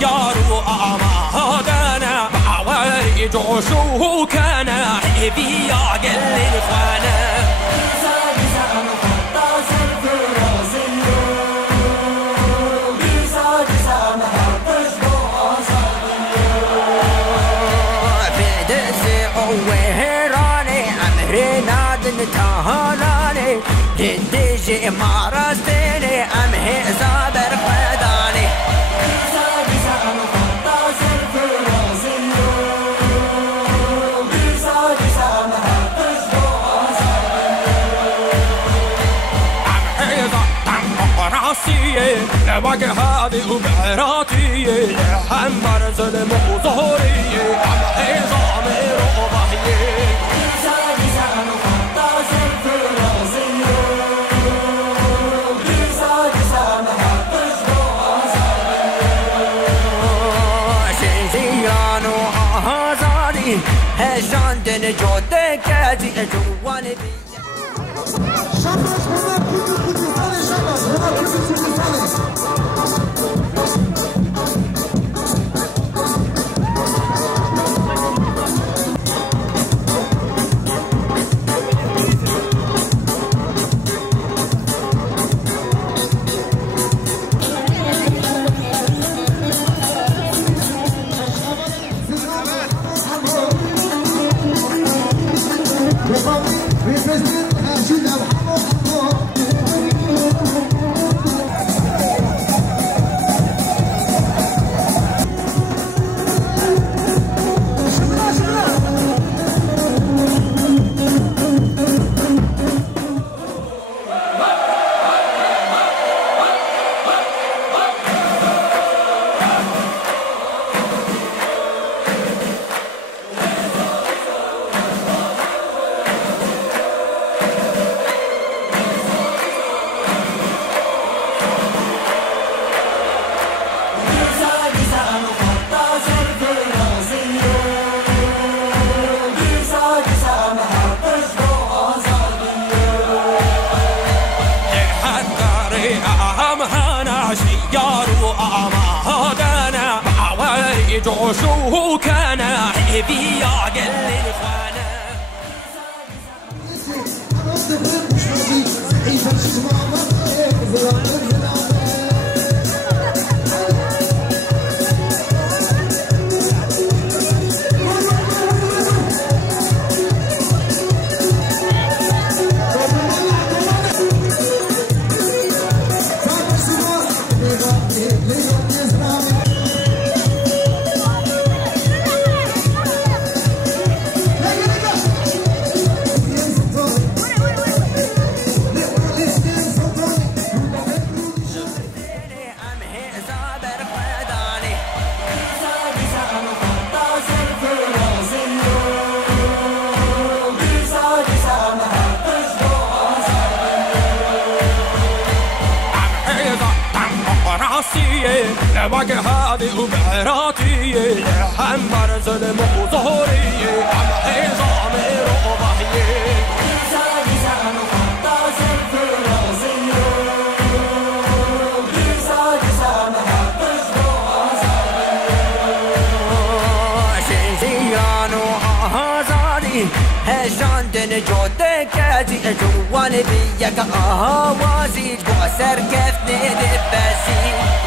شيار وآمادنا معواري جوش وكنا حبي عقل الخانة وهراني أمرنا دنتهاناني جديجي مارستيني أمهي زابر قداني لبقى هذه وبعراتي حمر ظلم وظهوري عم ضامر وضحية شنزيان وآزادي هجان دن جودك أجي جواني بي شيار وآمادنا معواري جوش وكنا حبي عقل الخانة لبقى هذه وبعراتي حمر ظلم وظهوري عم ضامر وضحية شنزيان وآزادي هجان دن جودك أجي جواني بيك آوازي جوسر كيف ندبسي